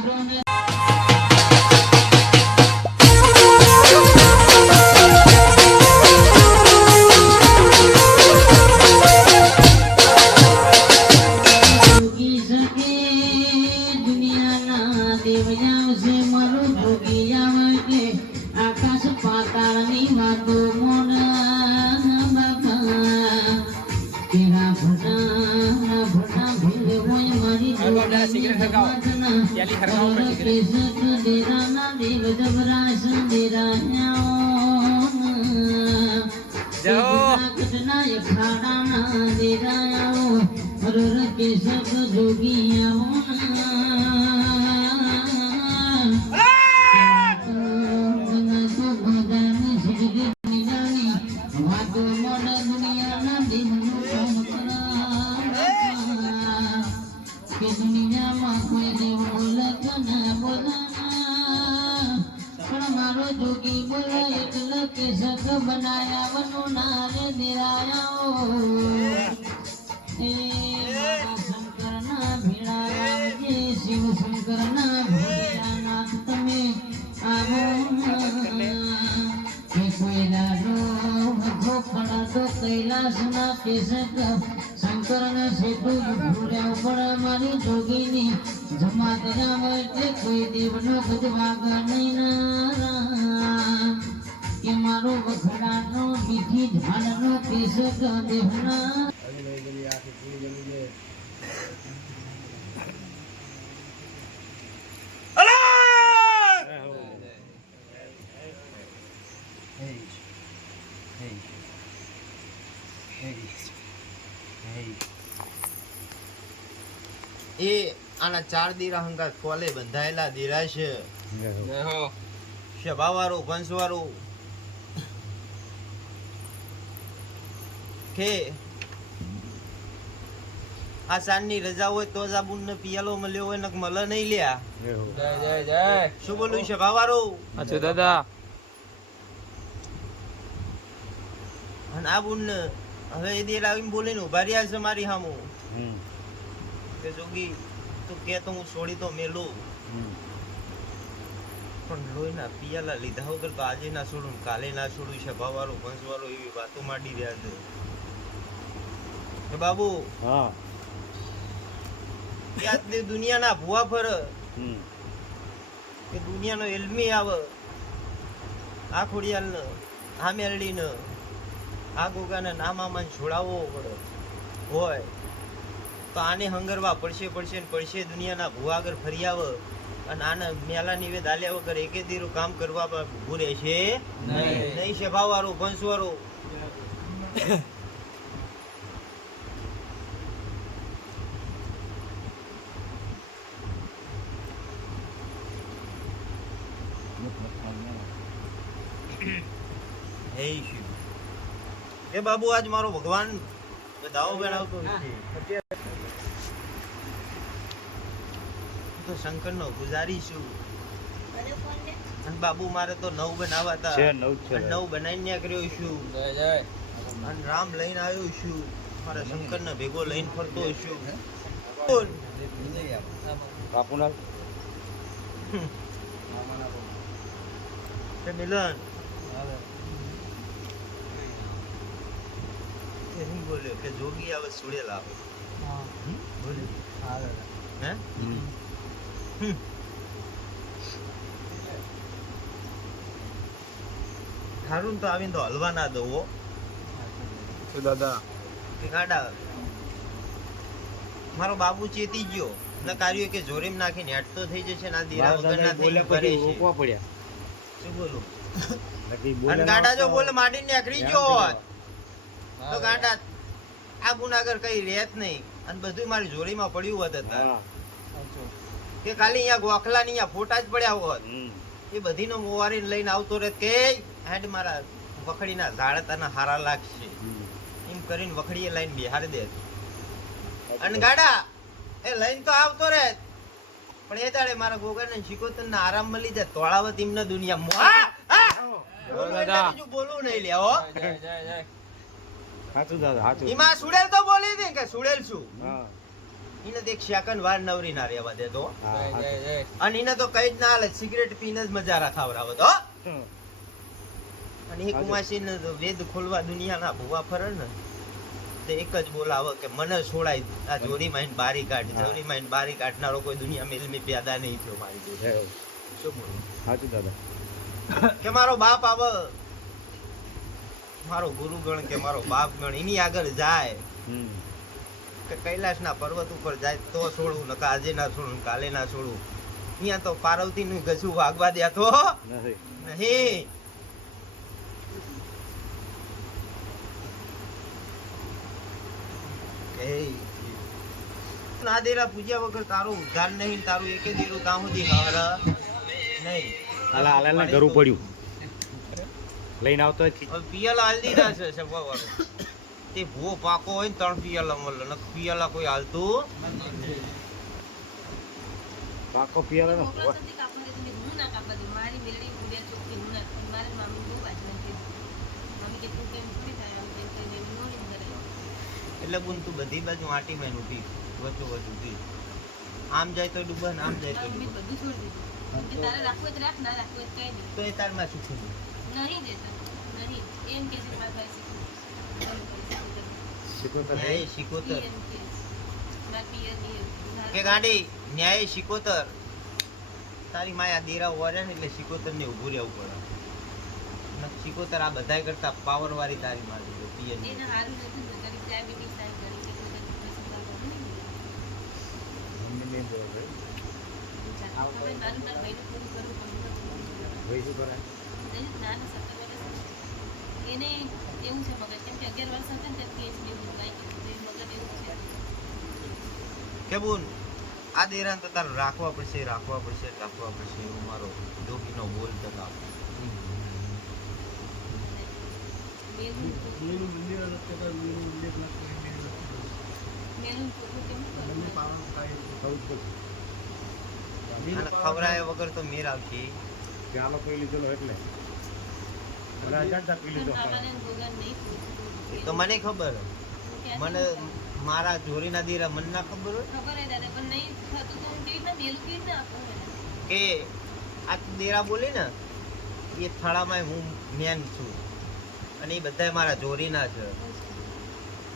જોગી મારી કેસક દેરાના દેવ જબરાશ દેરાયા કટના ખાડાના દેરાયા હરર કેસક જોગિયા વાતો મારો જોગી બોલે એટલે કે સખ બનાયા વનું ના રે દેરાયા એ મારા શંકરના ભીડા જે શિવ શંકરના ભોળિયાનાથ તમે આવો કે કોઈ લાડો વધો ખડાતો કૈલાસના કેસક શંકરને સેતું ભૂર્યા ઉપર મારી જોગીની જમાત કોઈ દેવનો ગજવાગ નહીં. કે મારો વખડાનો મીઠી ઝાડનો કેસક દેવના આના ચાર દીરા હંગા કોલે બંધાયેલા દીરા છે. સભાવાળું વંશવાળું કે આ સાંજની રજા હોય તો સાબુન ને પિયાલો મળ્યો હોય ને મળે નહીં લ્યા. જય જય જય. શું બોલું છે ભાવારો અચ્છા દાદા. અને આ બુન હવે એ દેર આવીને બોલીને ઊભા રહ્યા છે મારી સામું કે જોગી તું કે તો હું છોડી તો મેલું. પણ લોહીના પિયાલા લીધા વગર તો આજે ના છોડું કાલે ના છોડું છે ભાવારો વંશવાળો એવી વાતો માંડી રહ્યા છે. કે બાબુ? હા. આજની દુનિયાના ભુવા ફર. કે દુનિયાનો એલમી આવે. આ ખોડિયાલને આ મેરડીને આ ગોગાને ના મામાને છોડાવવો પડે. હોય. તો આને હંગરવા પડશે પડશે ને પડશે દુનિયાના ભુવા આગળ ફરી આવે. અને આને મેલા નિવેદ આલ્યા વગર એકે દીરું કામ કરવા ભૂરે છે? નહીં. વંશવાળું હે શિવ એ બાબુ આજ મારો ભગવાન. દાવો નથી. તો શંકર નો ગુજારી છું. અને બાબુ મારે તો નવ બનાવવા હતા. છે નવ છે નવ બનાવીને નીકળ્યો છું. જય જય. અને રામ લઈને આવ્યો છું. મારા શંકર ને ભેગો લઈને ફરતો છું. બાપુલાલ મિલન. બોલ્યો કે જોગી આવે સુડેલા આવે. બોલ્યો. હે? હમ. તો આવીને તો હલવા ના દઉં દાદા. ગાડા મારો બાબુ ચેતી ગયો. એટલે કાર્યો કે જોરીમ નાખીને હેઠતો થઈ જશે ના દીરા વગર ના થઈ કરે છે. રોકવા પડ્યા. શું બોલું? અને ગાડા જો. બોલે માડી નીકળી ગયો હોત. તો ગાડા આ ગુનાગર કઈ રહેત નહીં. અને બધું મારી જોડીમાં પડ્યું હોત હતા. કે ખાલી અહીંયા ગોખલા ની અહીંયા ફોટા જ પડ્યા હોત. એ બધીનો મોવારી લઈને આવતો રહે કે હેડ મારા વખડીના ઝાડ તને હારા લાગશે. એમ કરીને વખડીએ લઈને બિહારી દે અને ગાડા એ લઈને તો આવતો રહે પણ એ દાડે મારા શીખોતર ને આરામ મળી જાય તોળાવત એમને દુનિયા બીજું બોલવું નહીં લે હો. જય જય જય સાચું દાદા સાચું. એમાં સુડેલ તો બોલી દે કે સુડેલ છું. હા. એને તો એક સેકન્ડ વાર નવરી ના રહેવા દેતો અને એને તો કઈ જ ના હાલે સિગરેટ પીને જ મજા રાખાવરાવો તો અને એ કુમાસી ને વેદ ખોલવા દુનિયાના ભૂવા ફરે ને તે એક જ બોલાવે કે મને છોડાય આ જોરી માઈન બારી કાઢ જોરી માઈન બારી કાઢનારો કોઈ દુનિયા મેલમી પ્યાદા નહીં થયો મારી જોડે. શું બોલું? સાચું દાદા કે મારો બાપ આવે મારો ગુરુ ગણ કે મારો બાપ ગણ એની આગળ જાય. કે કૈલાસના પર્વત ઉપર જાય તો છોડું નકા આજે ના છોડું કાલે ના છોડું. અહીંયા તો પાર્વતી નું ગજુ વાગવા દે તો. નહીં. ના દેરા પૂજ્યા વગર તારો ઉદ્ધાર નહીં તારું એકે દેરું કામ સુધી હર નહીં. હાલા હાલા ને ઘરું પડ્યું. લઈને આવતો પિયલા હાલ દીધા છે સભા વાળો તે ભૂવો પાકો હોય ને ત્રણ પિયલા મળે ને પિયલા કોઈ હાલતું પાકો પિયાલો ને છોકરા સાથે કાપવા દે તમે હું ના કાપવા દઉં મારી મેલડી પૂર્યા ચોખ્ખી હું ના મારી મામી બહુ વાંચન કે મમ્મી કે તું કેમ ઊભી થાય આમ તેમ કરીને એની મોડી કરે એટલે બુન તું બધી બાજુ આટી માં ઊભી વચ્ચો વચ્ચ ઊભી આમ જાય તો ડૂબે ને આમ જાય તો મેં ડૂબે બધું છોડી દીધું કે તારે રાખવું હોય તો રાખ ના રાખવું હોય તો કઈ દે તો એ તારમાં શું થયું નહીં દેતા નહીં એમ કે છે મારા ભાઈ શીખવું ન્યાય કે ગાંડી શીખોતર તારી માયા દેરા વરે ને એટલે શીખોતર ને ઊભું રહેવું પડે. શીખોતર આ બધાય કરતા પાવર વાળી તારી મારી છે. એને એવું છે મગજ અગિયાર વર્ષ હતા ને કાંઈ કે બોલ આ દેરાન તો તારે રાખવા પડશે રાખવા પડશે રાખવા પડશે એવું મારો જોગીનો બોલ તથા ખવરાય? વગર તો મેર આવશે ચાલો પી લીધેલો એટલે. તો મને ખબર મને મારા જોરીના દીરા મને ના ખબર હોય? આ દેરા બોલી ને એ થાળામાં હું મેન છું. અને એ બધા મારા જોરીના છે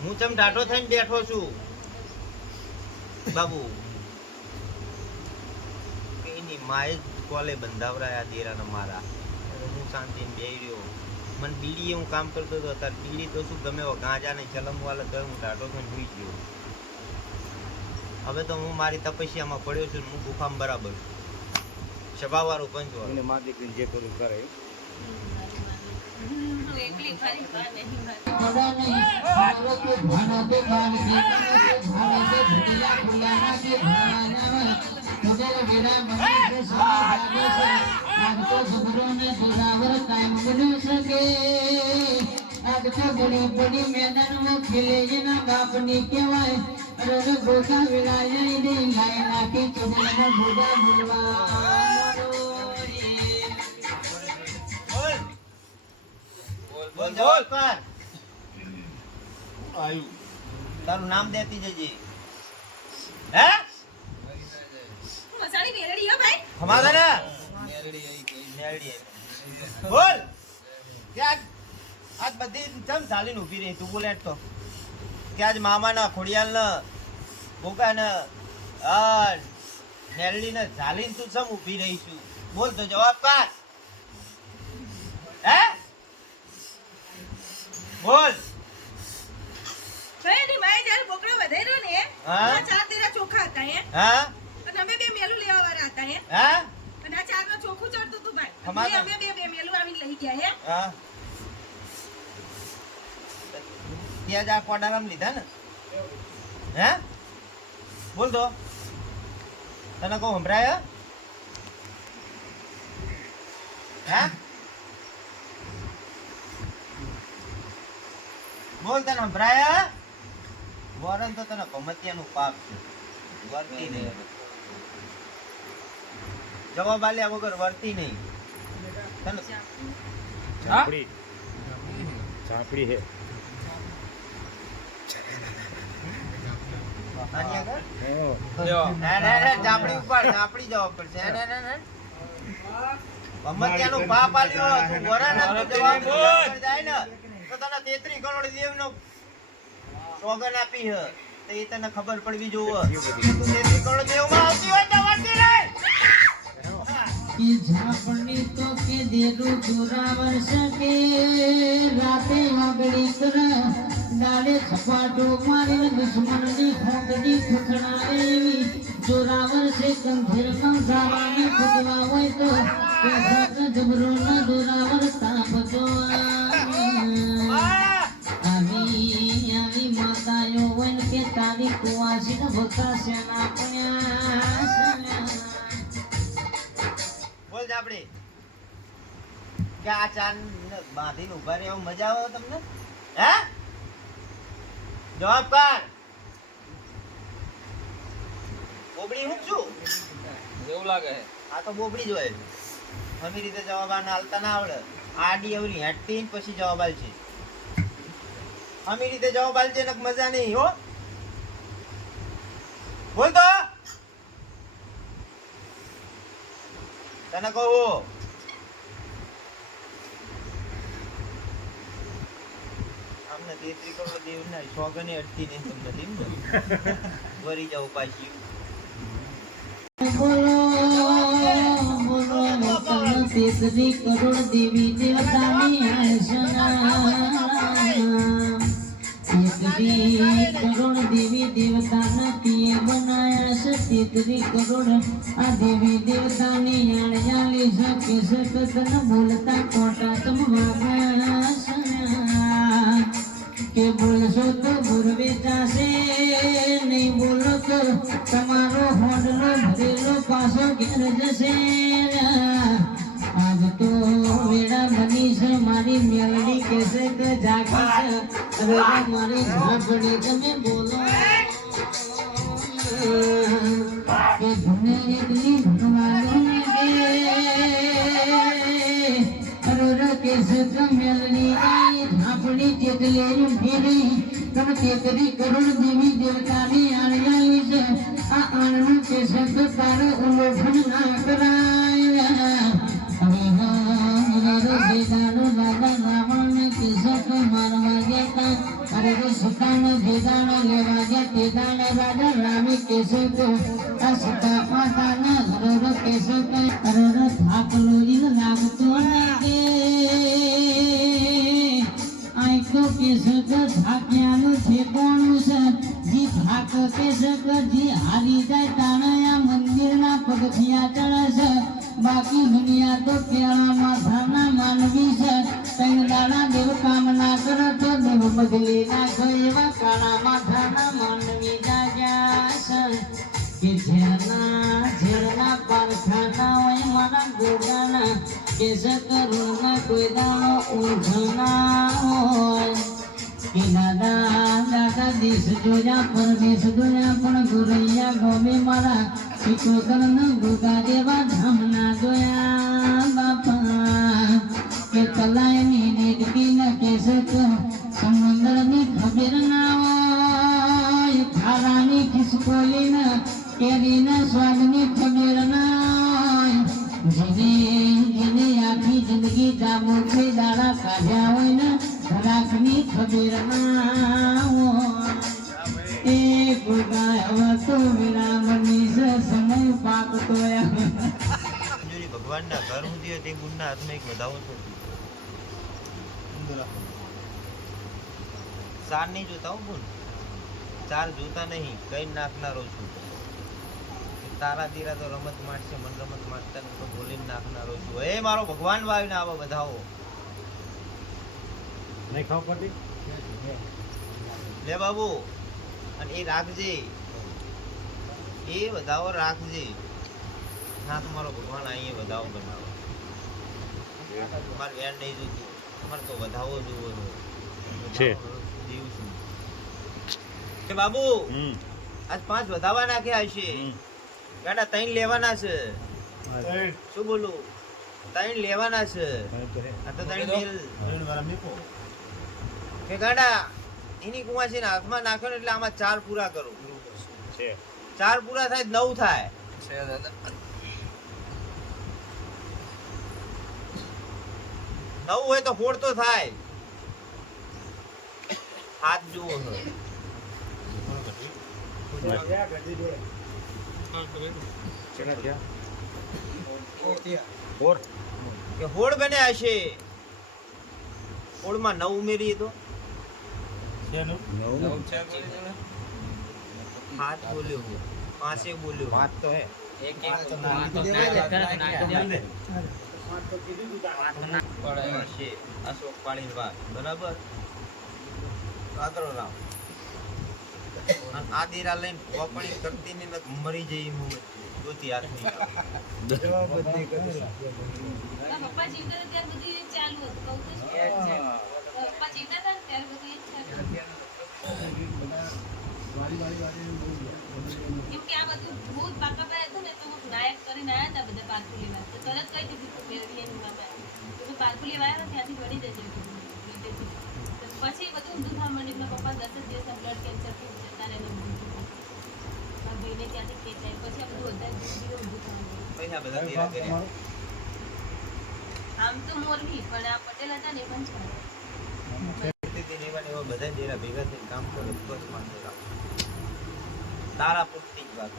હું ચમ ટાટો થઈને બેઠો છું? બાબુ કે એની માએ જ કોલે બંધાવરાયા દેરાના મારા? હું રહ્યો મને બીડી હું કામ કરતો હતો અત્યારે બીડી તો શું ગમે ગાંજા ને ચલમ વાળા તો હું ટાટો થઈને સુઈ ગયો. હવે તો હું મારી તપસ્યામાં પડ્યો છું હું ગુફામાં બરાબર. સભાવાળું પંચ વાળું. મા દીકરીને જે કરું કરે મારું માનું. લાગતો ઘૂઘરો ને જોરાવર કાયમ બની શકે. લાગતો બની બની મેદાનમાં ખેલે એના બાપની કહેવાય. અરે ગોસા વિરાજય દે ગાય નાખી ચુગલના ભોગા બોલવા તારું નામ દેતી જજે. હે? હમારા ને બોલ આજ બધી ચમ ચાલીને ઊભી રહી તું બોલે તો. કે આજ મામાના ખોડિયાલના ભોગાના અન નેરડીને ઝાલીને તું ચમ ઊભી રહી છું? બોલ તો જવાબ કર. હે? બોલ. ભાઈ એની માએ જ્યારે બોકડો વધેરો ને હા? ચાર તેરા ચોખા હતા હે? હા? અને અમે બે મેલું લેવા વાળા હતા હે? હા? આ ચાર ચોખ્ખું ચડતું હતું ભાઈ. અમે બે બે મેલું આવીને લઈ ગયા હે. હા. ત્યાં જ આ કોડારામ લીધા ને? હે? બોલ તો. તને કહું સંભળાય હે? બોલ તને સંભળાય વરણ તો તને ગમતિયાનું પાપ છે. વર્તી નહીં. જવાબ આલ્યા વગર વર્તી નહીં. ચાપડી હે? ઉપર, ચાપડી જવા પડશે. ના, ના, ના, ના. પાપ આલ્યો, તું વરે ને તો જવાબ જાય ને, તો તને તેત્રી કરોડ દેવનો સોગન આપી હ. તો એ તને ખબર પડવી જોવે. તું તેત્રી કરોડ દેવમાં આવતી હોય તો વળતી રહે. કે ઝાપણી તો કે દેરું જોરાવર શકે. રાતે આગળી કર ડાળે છપાટો મારીને દુશ્મનની ખોંગની ખખડાવે એવી જોરાવર છે ગંભીર કંસારાને ફૂટવા હોય તો કે સત જબરો ના જોરાવર તાપતો આવી. આવી માતાઓ હોય કે તારી કુવાસી ને ભકાશે ના પડ્યા છે ચાપડી. કે આ ને બાંધીને ઊભા રહે એવું મજા આવે તમને? હે? જવાબ કર. બોબડી હું છું? એવું લાગે આ તો બોબડી જ હોય. અમી રીતે જવાબ આને હાલતા ના આવડે. આડી એવરી હેઠી પછી જવાબ આવશે ખમી રીતે જવાબ આલશે ને મજા નહીં હો. બોલ તો. તને કહું? તેત્રી કરોડ દેવ ના સોગને અડતી નહીં તમને તેમ ને વરી જાવ પાછી. તેત્રી કરોડ દેવી દેવતાની આસના તેત્રી કરોડ દેવી દેવતાના પિયે બનાયા છે તેત્રી કરોડ આ દેવી દેવતાની યાળયાલી શકે છે તન બોલતા કોટા તમ વાગ્યા કે બોલશો તો ગુરવે જાશે નહીં બોલો તમારો હોડલો ભરેલો પાછો ઘેર જશે તો મનીષ મારી મેલડી કેસે કે જાગી છે. અરે મારી ઝાપડી તમે બોલો. કે ધૂને એકલી ભગવાનને કે? અરોર કેસ કમેલની આઈ ઝાપડી તેતલી ફેરી તમે તેતરી કરોડ દેવી દેવતાની આણ્યાલી છે. આ આણનું કેસ તો તારે ઉલ્લોભન ના કરાય. હવે રાજા રાવણને કેસ તો મારવા ગયા તા. અરે રે સુતાનો ભેદાનો લેવા ગયા. રાજા તો આ સુતા માતાના અરોર કેસ તો અરોર થાક લોરીને લાગતો કેસક થાક્યાનું ઠેકાણું છે, જી થાક કેસક જી હારી જાય તાણયા મંદિરના પગથિયા ચડે છે. બાકી દુનિયા તો કેળા માથાના માનવી છે. ત્રણ દાડા દેવ કામના કરો તો દેવ બદલી નાખો એવા કાળા માથાના માનવી જાગ્યા છે. કે જેના જેના પારખાના હોય મારા ગોગાના કેસ કરુણા કોઈ દાણો ઊંઘના હોય. કે દાદા દાદા દેશ જોયા પરદેશ જોયા પણ ગુરૈયા ગમે મારા. શિકોતર ન ગોગા દેવા ધામના જોયા બાપા કે તલાયની દેડકી ન કેસ સમુદ્રની ખબર ના હોય ખારાની ખિસકોલી ન કેરીના સ્વાદની ખબર ના હોય જેને જેને આખી જિંદગી જામુખી દાડા કાઢ્યા હોય ને રાખની ખબર ના હોય એ ગોગા તો સમય પાકતો એમ. ભગવાનના ઘર સુધી તે ગુણના હાથમાં એક વધાવો છો ચાર નહીં જોતા હું ગુણ. ચાર જોતા નહીં કઈ નાખનારો છું. તારા દીરા તો રમત મારશે મન રમત મારતા તો બોલીને નાખનારો છું. એ મારો ભગવાન વાવીને આવો બધાઓ. નહીં ખબર પડતી? લે બાબુ અને એ રાખજે. એ વધાવો રાખજે. ના તમારો ભગવાન અહીંયા વધાવો બનાવો. તમારે વેર નહીં જોતું. તમારે તો વધાવો જોવો છે. કે બાબુ આજ પાંચ વધાવા નાખ્યા છે. ગાડા ત્રણ લેવાના છે. શું બોલું? ત્રણ લેવાના છે. આ તો ત્રણ મેલ. કે ગાડા એની કુવાસીના હાથમાં નાખ્યો ને એટલે આમાં ચાર પૂરા કરો. છે. ચાર પૂરા થાય નવ થાય. નવ હોય તો સોળ તો થાય. હાથ જુઓ હોડ બન્યા હશે. હોળમાં નવ ઉમેરીએ તો. નવ? હાથ બોલ્યો પાંચે બોલ્યો વાત તો હે એક એક તો નાખી દેવાય. પડે. હશે અશોક પાડીની વાત બરાબર કાતરો રામ આ દીરા લઈને વપણી કરતી ને મરી જઈ હું દોતી હાથની મારા પપ્પા જીવતા ત્યારે બધું એ ચાલુ હતું કહું તો પપ્પા જીવતા ને ત્યારે બધું એ જ ચાલુ હતું. કેમ કે આ બધું ભૂત પાકા પાયા હતું ને તો નાયક કરીને આયા હતા બધા પારકું લેવા તો તરત કહી દીધું કે મેળવી એનું નામ આવ્યું. તો પારકું લેવા આવ્યા ને ત્યાંથી વળી જજો તો પછી બધું ઊંધું થવા માંડ્યું મારા પપ્પા દસ જ દિવસ બ્લડ કેન્સરથી જતા રહે મારા ભાઈને ત્યાંથી ખેંચાય પછી આ બધું વધારે ધીરે ધીરે ઊંધું થવા માંડ્યું પૈસા બધા દીરા કર્યા આમ તો મોરબી પણ આ પટેલ હતા ને એ પણ છે પરિસ્થિતિ ને એવા ને એવા બધા દીરા ભેગા થઈને કામ કરે બસ માનતો રાખ તારા પૂરતી જ વાત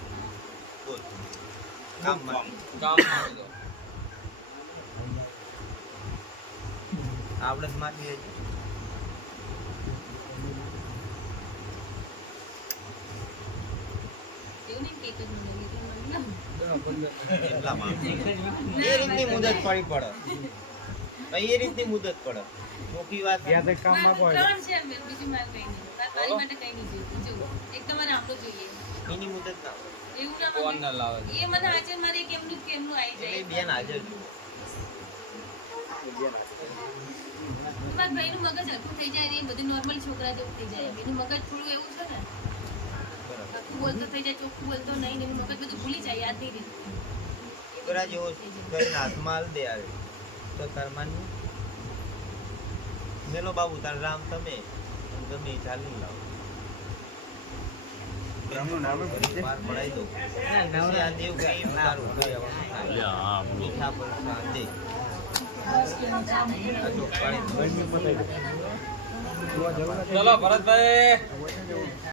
બોલ. કામ માટે. ગામમાં આવી જાઓ. આવડતમાંથી જ એવું નહીં કે એક જ મહિનો બે ત્રણ મહિનો એટલા માણસો. એ રીતની મુદત પડી પડે. એ રીતની મુદત પડે. વાત ત્રણ છે કઈ નહીં મારી માટે કઈ નહીં જોઈતું જો એક તમારે આપણું જોઈએ. એની મુદત ના હોય. એવું ના કોણ ના લાવે. એ મને હાજર મારે કેમનું કેમનું આવી જાય. બેન હાજર. મારા ભાઈનું મગજ હરખું થઈ જાય એ બધું નોર્મલ છોકરા જેવું થઈ જાય. એનું મગજ થોડું એવું છે ને. બોલતો થઈ જાય ચોખ્ખું બોલતો નહીં એનું મગજ બધું ભૂલી જાય યાદ નહીં રહેતું. છોકરા જેવો કરીને હાથમાં હાલ દે આવે. તો તાર મેલો બાબુ તાર રામ તમે? ગમે ચાલી લાવો. ચલો ભરતભાઈ.